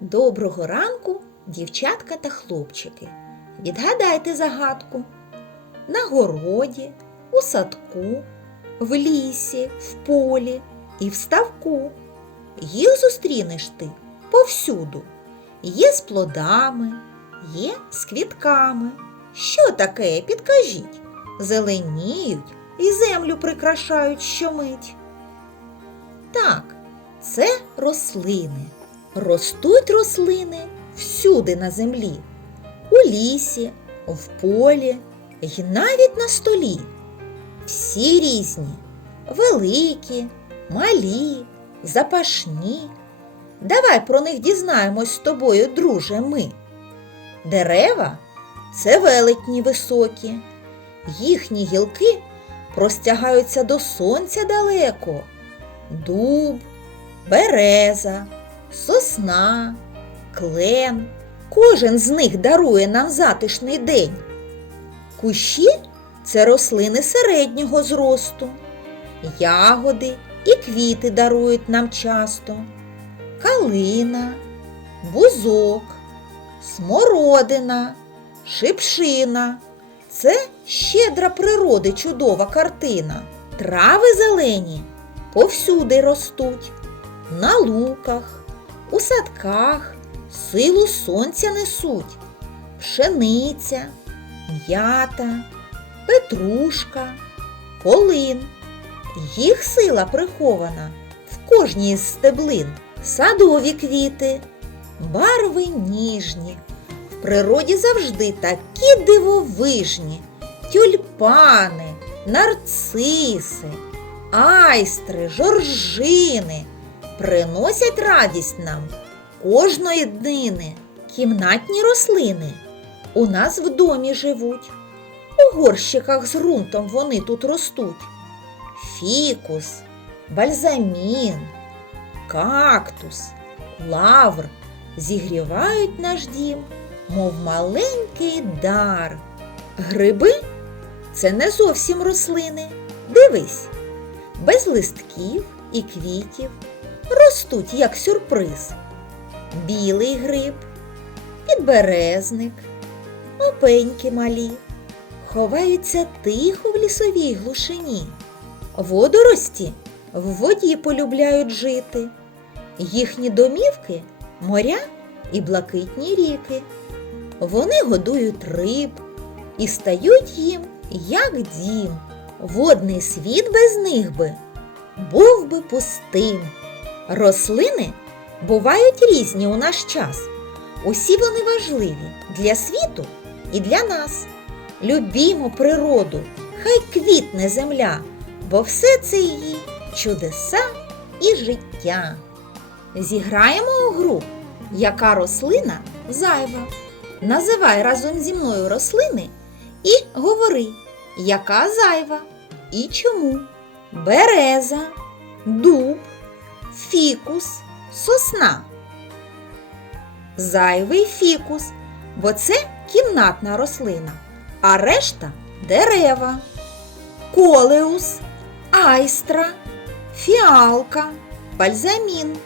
Доброго ранку, дівчатка та хлопчики. Відгадайте загадку. На городі, у садку, в лісі, в полі і в ставку. Їх зустрінеш ти повсюду. Є з плодами, є з квітками. Що таке, підкажіть? Зеленіють і землю прикрашають щомить. Так, це рослини. Ростуть рослини всюди на землі, у лісі, в полі й навіть на столі. Всі різні, великі, малі, запашні. Давай про них дізнаємось з тобою, друже, ми. Дерева це велетні високі, їхні гілки простягаються до сонця далеко. Дуб, береза, сосна, клен. Кожен з них дарує нам затишний день. Кущі це рослини середнього зросту. Ягоди і квіти дарують нам часто. Калина, бузок, смородина, шипшина. Це щедра природи чудова картина. Трави зелені повсюди ростуть, на луках, у садках силу сонця несуть, пшениця, м'ята, петрушка, полин. Їх сила прихована в кожній з стеблин, садові квіти, барви ніжні. В природі завжди такі дивовижні, тюльпани, нарциси, айстри, жоржини приносять радість нам кожної днини. Кімнатні рослини у нас в домі живуть. У горщиках з ґрунтом вони тут ростуть. Фікус, бальзамін, кактус, лавр зігрівають наш дім, мов маленький дар. Гриби це не зовсім рослини. Дивись, без листків і квітів ростуть як сюрприз. Білий гриб, підберезник, опеньки малі, ховаються тихо в лісовій глушині. Водорості в воді полюбляють жити. Їхні домівки моря і блакитні ріки. Вони годують риб і стають їм, як дім. Водний світ без них би був би пустим. Рослини бувають різні у наш час. Усі вони важливі для світу і для нас. Любімо природу, хай квітне земля, бо все це її чудеса і життя. Зіграємо у гру, яка рослина зайва. Називай разом зі мною рослини і говори, яка зайва і чому. Береза, дуб, фікус, сосна. Зайвий фікус, бо це кімнатна рослина, а решта дерева. Колеус, айстра, фіалка, бальзамін.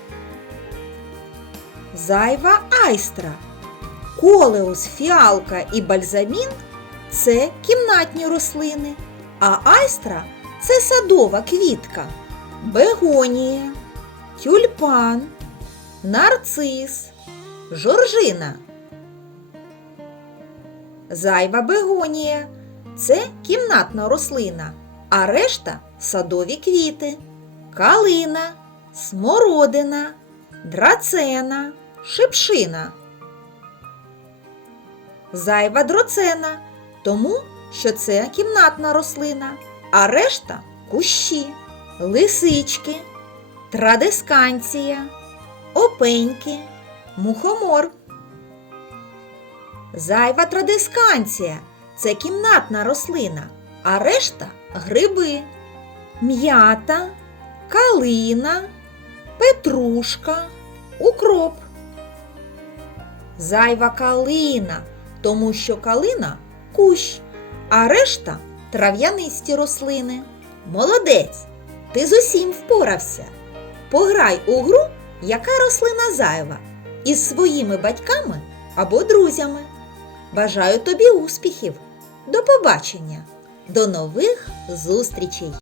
Зайва айстра. Колеус, фіалка і бальзамін це кімнатні рослини, а айстра це садова квітка, бегонія, тюльпан, нарцис, жоржина. Зайва бегонія це кімнатна рослина, а решта садові квіти, калина, смородина, драцена, шипшина. Зайва дроцена, тому що це кімнатна рослина, а решта кущі, лисички, традесканція, опеньки, мухомор. Зайва традисканція це кімнатна рослина, а решта гриби, м'ята, калина, петрушка, укроп. Зайва калина, тому що калина кущ, а решта трав'янисті рослини. Молодець! Ти з усім впорався. Пограй у гру, яка рослина зайва. із своїми батьками або друзями. Бажаю тобі успіхів! До побачення! До нових зустрічей!